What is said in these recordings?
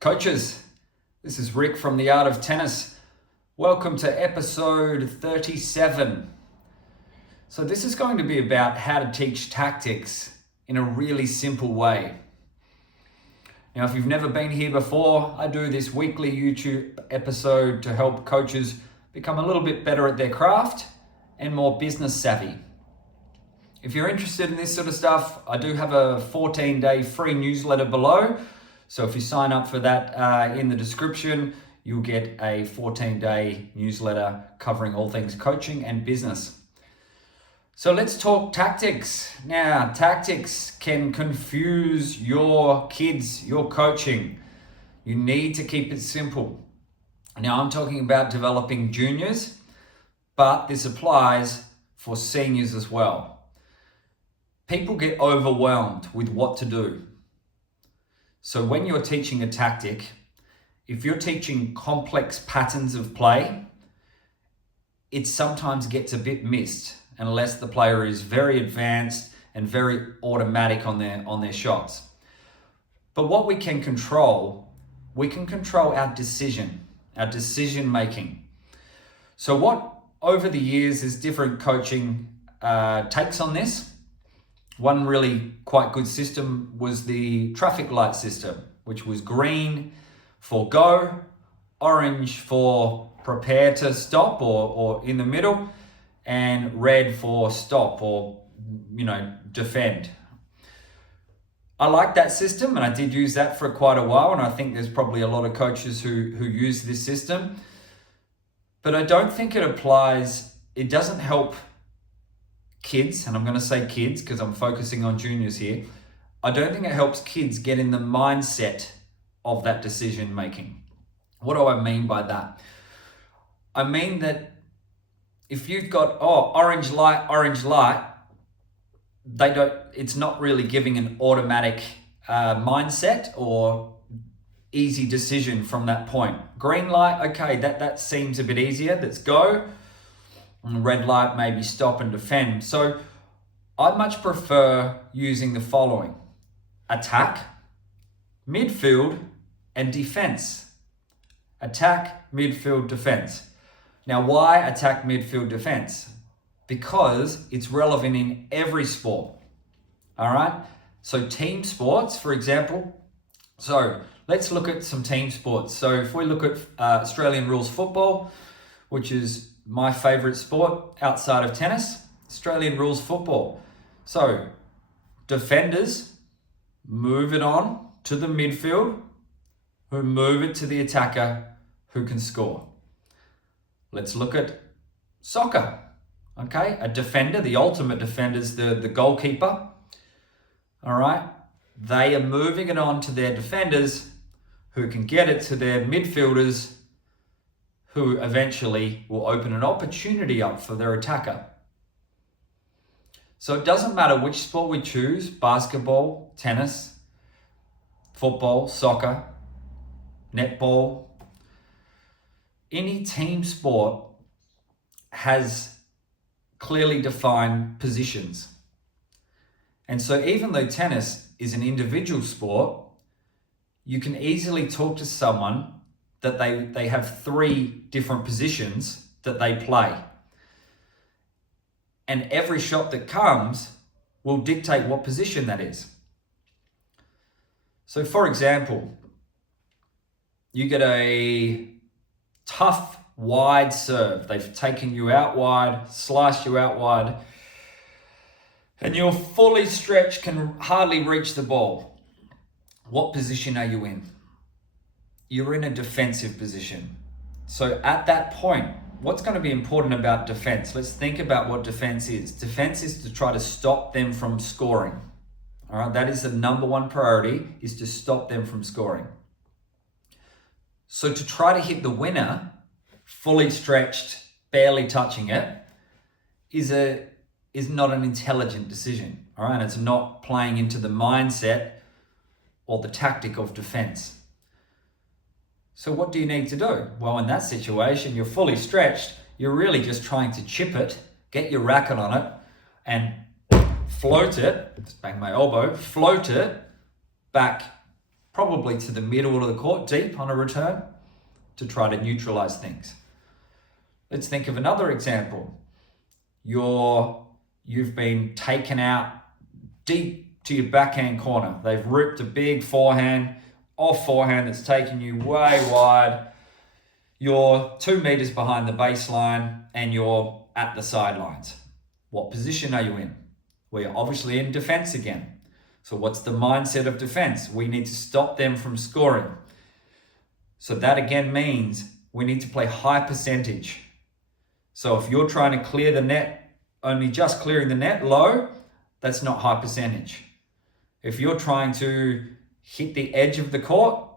Coaches, this is Rick from The Art of Tennis. Welcome to episode 37. So this is going to be about how to teach tactics in a really simple way. Now, if you've never been here before, I do this weekly YouTube episode to help coaches become a little bit better at their craft and more business savvy. If you're interested in this sort of stuff, I do have a 14-day free newsletter below. So if you sign up for that in the description, you'll get a 14-day newsletter covering all things coaching and business. So let's talk tactics. Now, tactics can confuse your kids, your coaching. You need to keep it simple. Now, I'm talking about developing juniors, but this applies for seniors as well. People get overwhelmed with what to do. So when you're teaching a tactic, if you're teaching complex patterns of play, it sometimes gets a bit missed unless the player is very advanced and very automatic on their shots. But what we can control our decision making. So what over the years is different coaching takes on this. One really quite good system was the traffic light system, which was green for go, orange for prepare to stop or in the middle, and red for stop or, defend. I like that system, and I did use that for quite a while, and I think there's probably a lot of coaches who use this system. But I don't think it doesn't help kids, and I'm going to say kids because I'm focusing on juniors here. I don't think it helps kids get in the mindset of that decision making. What do I mean by that? I mean that if you've got orange light, it's not really giving an automatic mindset or easy decision from that point. Green light, okay, that seems a bit easier. Let's go. And red light, maybe stop and defend. So I much prefer using the following: attack, midfield, and defense. Attack, midfield, defense. Now, why attack, midfield, defense? Because it's relevant in every sport. All right. So team sports, for example. So let's look at some team sports. So if we look at Australian rules football, which is my favorite sport outside of tennis, Australian rules football. So defenders move it on to the midfield, who move it to the attacker who can score. Let's look at soccer. Okay, a defender, the ultimate defender is the goalkeeper. All right, they are moving it on to their defenders who can get it to their midfielders who eventually will open an opportunity up for their attacker. So it doesn't matter which sport we choose: basketball, tennis, football, soccer, netball. Any team sport has clearly defined positions. And so even though tennis is an individual sport, you can easily talk to someone that they have 3 different positions that they play. And every shot that comes will dictate what position that is. So for example, you get a tough wide serve. They've taken you out wide, sliced you out wide, and you're fully stretched, can hardly reach the ball. What position are you in? You're in a defensive position. So at that point, what's going to be important about defense? Let's think about what defense is. Defense is to try to stop them from scoring. All right, that is the number one priority, is to stop them from scoring. So to try to hit the winner, fully stretched, barely touching it, is not an intelligent decision. All right, it's not playing into the mindset or the tactic of defense. So what do you need to do? Well, in that situation, you're fully stretched. You're really just trying to chip it, get your racket on it, and float it, just bang my elbow, float it back probably to the middle of the court, deep on a return, to try to neutralize things. Let's think of another example. You've been taken out deep to your backhand corner. They've ripped a big off forehand that's taken you way wide. You're 2 meters behind the baseline and you're at the sidelines. What position are you in? Well, you're obviously in defense again. So what's the mindset of defense? We need to stop them from scoring. So that again means we need to play high percentage. So if you're trying to clear the net, only just clearing the net low, that's not high percentage. If you're trying to hit the edge of the court,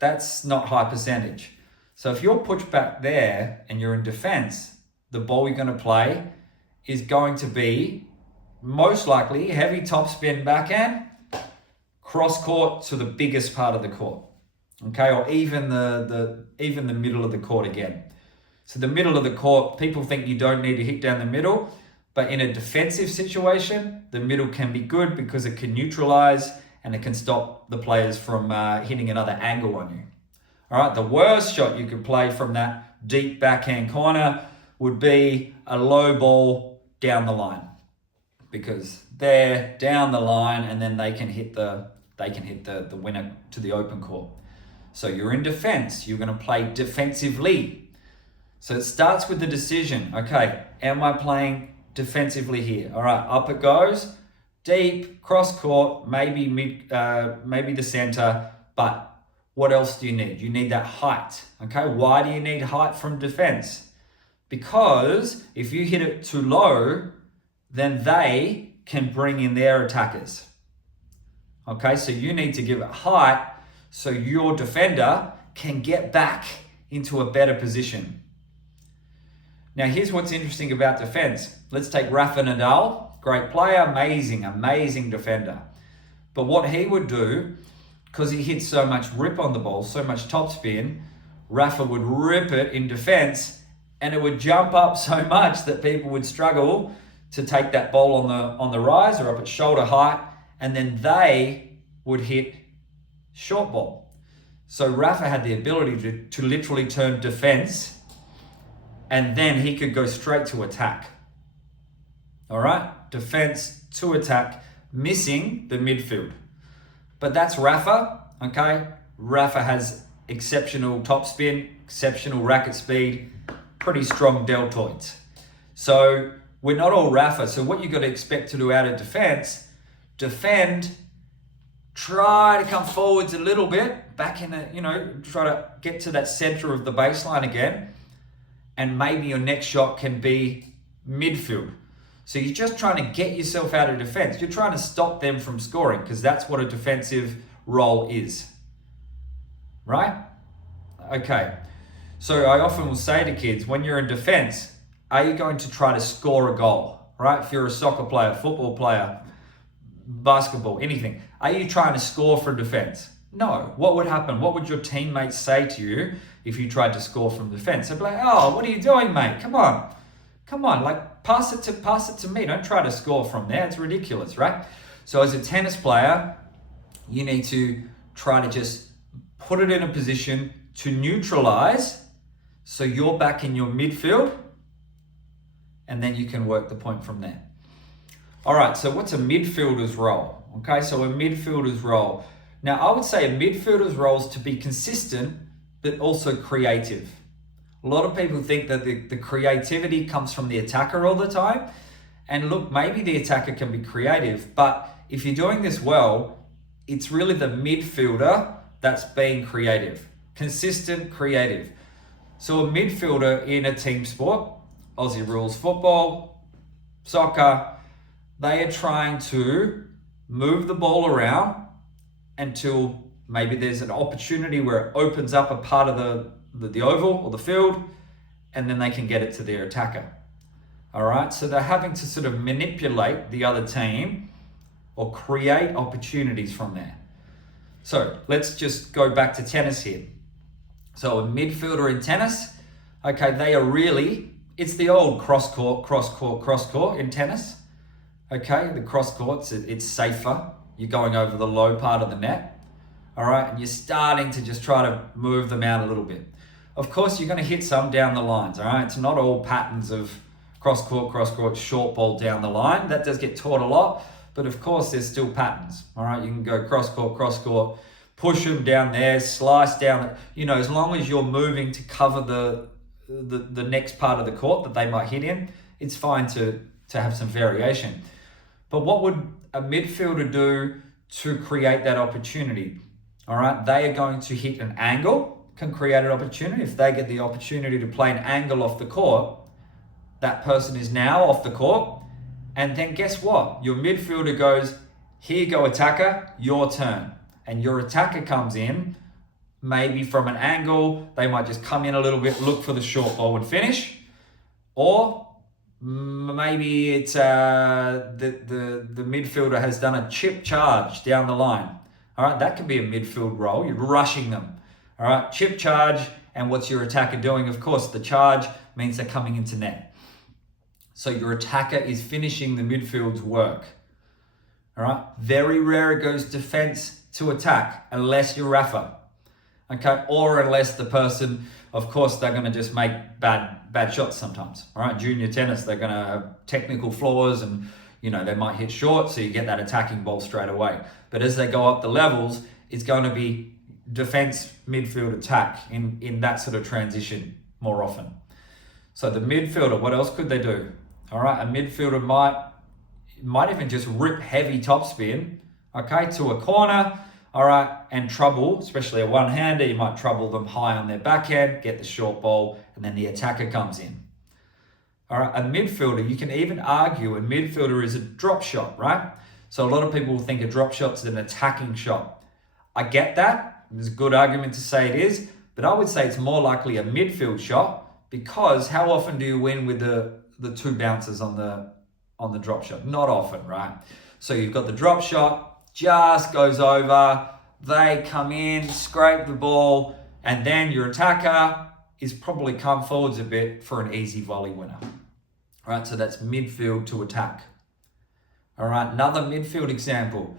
that's not high percentage. So if you're pushed back there and you're in defense, the ball you're going to play is going to be most likely heavy topspin backhand, cross court to the biggest part of the court. Okay, or even the middle of the court again. So the middle of the court, people think you don't need to hit down the middle, but in a defensive situation, the middle can be good because it can neutralize and it can stop the players from hitting another angle on you. All right, the worst shot you could play from that deep backhand corner would be a low ball down the line, because they're down the line and then they can hit the winner to the open court. So you're in defense, you're going to play defensively. So it starts with the decision. Okay, am I playing defensively here? All right, up it goes, deep, cross court, maybe the center, but what else do you need? You need that height. Okay, why do you need height from defense? Because if you hit it too low, then they can bring in their attackers. Okay, so you need to give it height so your defender can get back into a better position. Now, here's what's interesting about defense. Let's take Rafa Nadal, great player, amazing defender. But what he would do, because he hits so much rip on the ball, so much topspin, Rafa would rip it in defense and it would jump up so much that people would struggle to take that ball on the rise or up at shoulder height, and then they would hit short ball. So Rafa had the ability to literally turn defense, and then he could go straight to attack. All right, defense to attack, missing the midfield. But that's Rafa, okay? Rafa has exceptional topspin, exceptional racket speed, pretty strong deltoids. So we're not all Rafa. So what you've got to expect to do out of defense, defend, try to come forwards a little bit, back in try to get to that center of the baseline again. And maybe your next shot can be midfield. So you're just trying to get yourself out of defense. You're trying to stop them from scoring, because that's what a defensive role is. Right? Okay. So I often will say to kids, when you're in defense, are you going to try to score a goal? Right? If you're a soccer player, football player, basketball, anything, are you trying to score for defense? No. What would happen? What would your teammates say to you if you tried to score from defense? They'd be like, oh, what are you doing, mate? Come on, like pass it to me. Don't try to score from there. It's ridiculous, right? So as a tennis player, you need to try to just put it in a position to neutralize, so you're back in your midfield, and then you can work the point from there. All right, so what's a midfielder's role? Okay, so a midfielder's role. Now, I would say a midfielder's role is to be consistent, but also creative. A lot of people think that the creativity comes from the attacker all the time. And look, maybe the attacker can be creative, but if you're doing this well, it's really the midfielder that's being creative. Consistent, creative. So a midfielder in a team sport, Aussie rules football, soccer, they are trying to move the ball around until maybe there's an opportunity where it opens up a part of the oval or the field, and then they can get it to their attacker. All right, so they're having to sort of manipulate the other team or create opportunities from there. So let's just go back to tennis here. So a midfielder in tennis, okay, they are really, it's the old cross court in tennis. Okay, the cross courts, it's safer. You're going over the low part of the net. all right, and you're starting to just try to move them out a little bit. Of course, you're going to hit some down the lines, all right? It's not all patterns of cross-court, short ball down the line. That does get taught a lot, but of course, there's still patterns, all right? You can go cross-court, push them down there, slice down, as long as you're moving to cover the next part of the court that they might hit in, it's fine to have some variation. But what would a midfielder do to create that opportunity? All right, they are going to hit an angle, can create an opportunity. If they get the opportunity to play an angle off the court, that person is now off the court. And then guess what? Your midfielder goes, here you go, attacker, your turn. And your attacker comes in, maybe from an angle. They might just come in a little bit, look for the short ball and finish. Or maybe it's the midfielder has done a chip charge down the line. All right, that can be a midfield role. You're rushing them. All right, chip charge, and what's your attacker doing? Of course, the charge means they're coming into net. So your attacker is finishing the midfield's work. All right, very rare it goes defense to attack unless you're Rafa. Okay, or unless the person, of course, they're going to just make bad shots sometimes. All right, junior tennis, they're going to have technical flaws and they might hit short, so you get that attacking ball straight away. But as they go up the levels, it's going to be defense, midfield, attack in that sort of transition more often. So the midfielder, what else could they do? All right, a midfielder might even just rip heavy topspin, okay, to a corner, all right, and trouble, especially a one-hander, you might trouble them high on their backhand, get the short ball, and then the attacker comes in. All right, a midfielder, you can even argue a midfielder is a drop shot, right? So a lot of people think a drop shot's an attacking shot. I get that. There's a good argument to say it is, but I would say it's more likely a midfield shot because how often do you win with the two bounces on the drop shot? Not often, right? So you've got the drop shot, just goes over, they come in, scrape the ball, and then your attacker is probably come forwards a bit for an easy volley winner. All right, so that's midfield to attack. All right, another midfield example.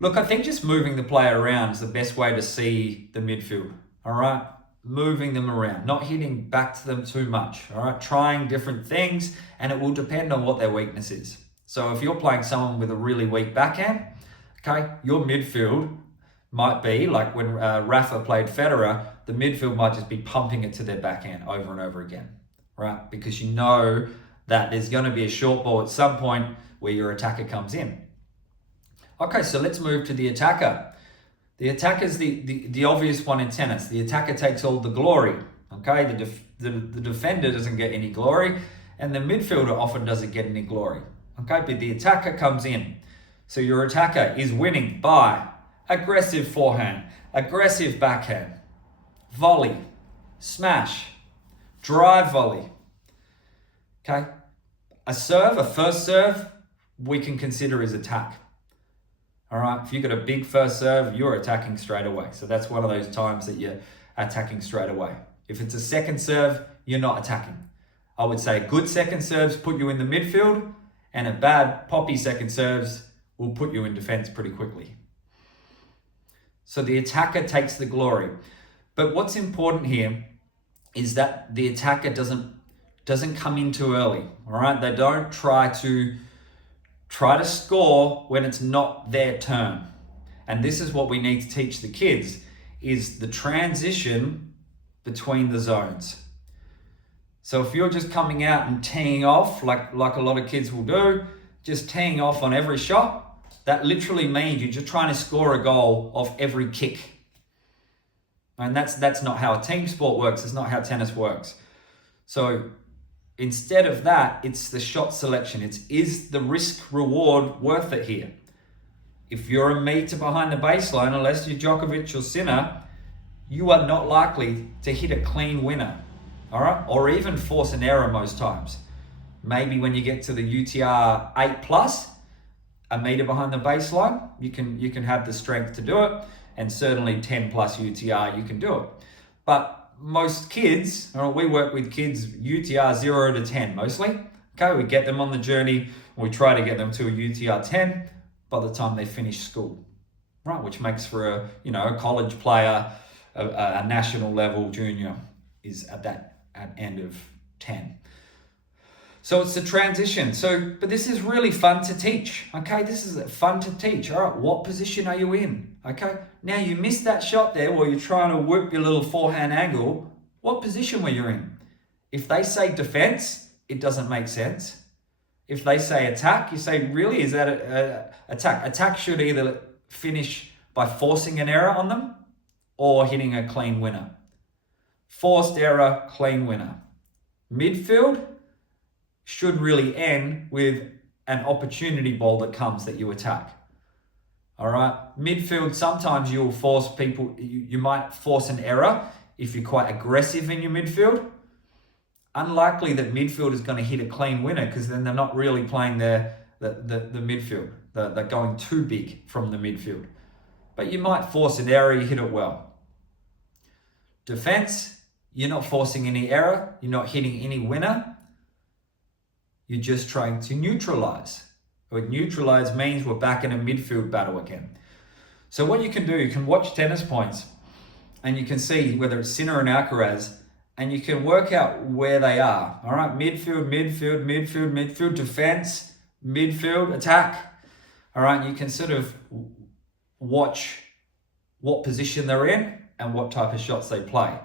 Look, I think just moving the player around is the best way to see the midfield. All right, moving them around, not hitting back to them too much. All right, trying different things, and it will depend on what their weakness is. So if you're playing someone with a really weak backhand, okay, your midfield might be like when Rafa played Federer, the midfield might just be pumping it to their backhand over and over again, right? Because you know that there's going to be a short ball at some point where your attacker comes in. Okay, so let's move to the attacker. The attacker is the obvious one in tennis. The attacker takes all the glory, okay? The defender doesn't get any glory, and the midfielder often doesn't get any glory, okay? But the attacker comes in. So your attacker is winning by aggressive forehand, aggressive backhand, volley, smash, drive volley. Okay? A first serve, we can consider as attack. All right? If you've got a big first serve, you're attacking straight away. So that's one of those times that you're attacking straight away. If it's a second serve, you're not attacking. I would say good second serves put you in the midfield, and a bad poppy second serves will put you in defense pretty quickly. So the attacker takes the glory. But what's important here is that the attacker doesn't come in too early. All right? They don't try to score when it's not their turn. And this is what we need to teach the kids, is the transition between the zones. So if you're just coming out and teeing off, like a lot of kids will do, just teeing off on every shot, that literally means you're just trying to score a goal off every kick. And that's not how a team sport works. It's not how tennis works. So instead of that, it's the shot selection. Is the risk reward worth it here? If you're a meter behind the baseline, unless you're Djokovic or Sinner, you are not likely to hit a clean winner, all right? Or even force an error most times. Maybe when you get to the UTR 8+, a meter behind the baseline, you can have the strength to do it, and certainly 10+ UTR, you can do it. But most kids, we work with kids UTR 0 to 10 mostly. Okay, we get them on the journey, we try to get them to a UTR 10, by the time they finish school, right? Which makes for a college player, a national level junior is at end of 10. So it's the transition. But this is really fun to teach, okay? This is fun to teach. All right, what position are you in, okay? Now you missed that shot there while you're trying to whip your little forehand angle. What position were you in? If they say defense, it doesn't make sense. If they say attack, you say, really, is that attack? Attack should either finish by forcing an error on them or hitting a clean winner. Forced error, clean winner. Midfield should really end with an opportunity ball that comes that you attack. All right. Midfield, sometimes you'll force people, you might force an error if you're quite aggressive in your midfield. Unlikely that midfield is going to hit a clean winner because then they're not really playing the midfield. They're going too big from the midfield. But you might force an error, you hit it well. Defense, you're not forcing any error. You're not hitting any winner. You're just trying to neutralize. What neutralize means we're back in a midfield battle again. So what you can do, you can watch tennis points and you can see whether it's Sinner and Alcaraz and you can work out where they are. All right, midfield, midfield, midfield, midfield, defense, midfield, attack. All right, you can sort of watch what position they're in and what type of shots they play.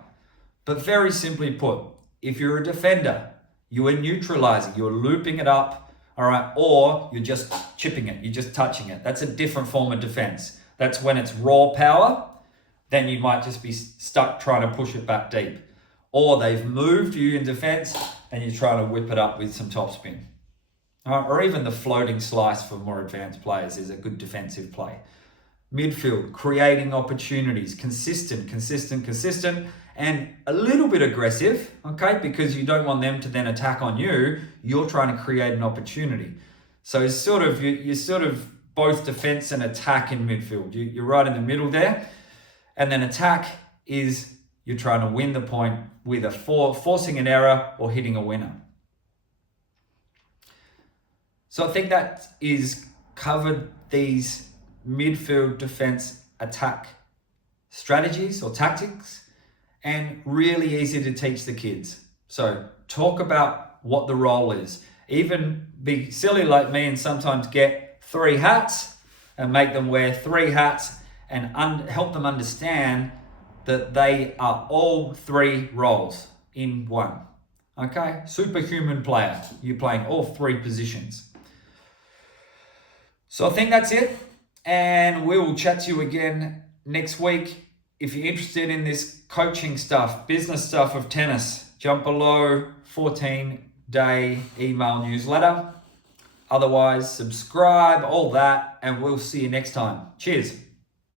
But very simply put, if you're a defender, you are neutralizing, you're looping it up, all right, or you're just chipping it, you're just touching it. That's a different form of defense. That's when it's raw power, then you might just be stuck trying to push it back deep. Or they've moved you in defense and you're trying to whip it up with some topspin. All right, or even the floating slice for more advanced players is a good defensive play. Midfield, creating opportunities, consistent, and a little bit aggressive, okay? Because you don't want them to then attack on you. You're trying to create an opportunity. So it's you're sort of both defense and attack in midfield. You're right in the middle there. And then attack is you're trying to win the point with forcing an error or hitting a winner. So I think that is covered these midfield, defense, attack strategies or tactics, and really easy to teach the kids. So talk about what the role is. Even be silly like me and sometimes get 3 hats and make them wear 3 hats and help them understand that they are all 3 roles in one. Okay? Superhuman player. You're playing all 3 positions. So I think that's it. And we will chat to you again next week. If you're interested in this coaching stuff, business stuff of tennis, jump below, 14-day email newsletter. Otherwise, subscribe, all that, and we'll see you next time. Cheers.